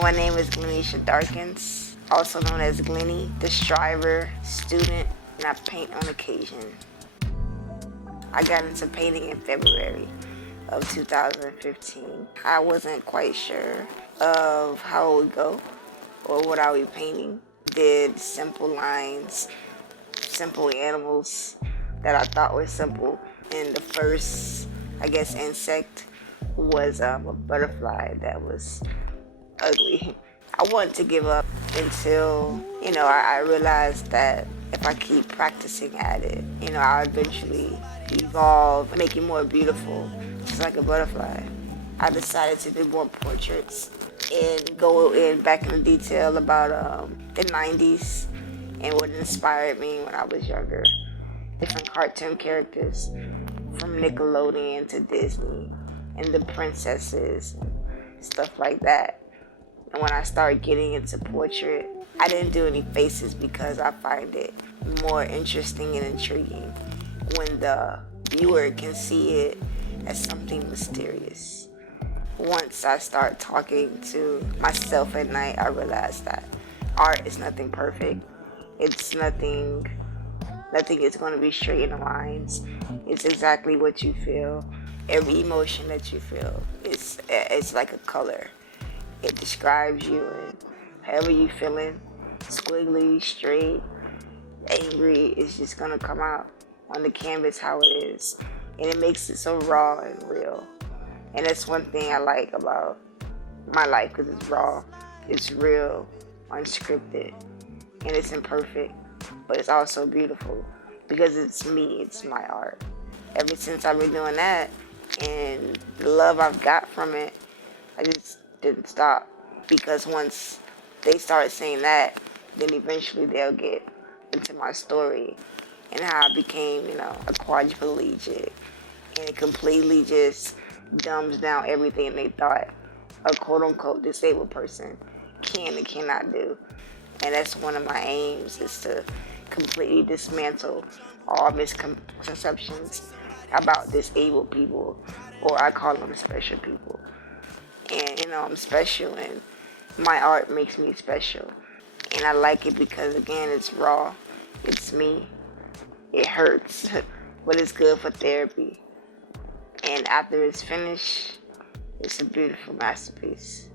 My name is Glenneisha Dawkins, also known as Glenny, the striver, student, and I paint on occasion. I got into painting in February of 2015. I wasn't quite sure of how it would go or what I would be painting. Did simple lines, simple animals that I thought were simple. And the first, insect was a butterfly that was ugly. I wanted to give up until, I realized that if I keep practicing at it, I'll eventually evolve, make it more beautiful, just like a butterfly. I decided to do more portraits and go in back into detail about the 90s and what inspired me when I was younger. Different cartoon characters from Nickelodeon to Disney and the princesses and stuff like that. And when I started getting into portrait, I didn't do any faces because I find it more interesting and intriguing when the viewer can see it as something mysterious. Once I start talking to myself at night, I realized that art is nothing perfect. It's nothing is going to be straight in the lines. It's exactly what you feel. Every emotion that you feel, it's like a color. It describes you, and however you feeling, squiggly, straight, angry, it's just gonna come out on the canvas how it is. And it makes it so raw and real. And that's one thing I like about my life, because it's raw, it's real, unscripted, and it's imperfect, but it's also beautiful because it's me, it's my art. Ever since I've been doing that and the love I've got from it, I just didn't stop, because once they start saying that, then eventually they'll get into my story and how I became, a quadriplegic, and it completely just dumbs down everything they thought a quote-unquote disabled person can and cannot do. And that's one of my aims, is to completely dismantle all misconceptions about disabled people, or I call them special people. And I'm special, and my art makes me special, and I like it because, again, it's raw, it's me, it hurts but it's good for therapy, and after it's finished, it's a beautiful masterpiece.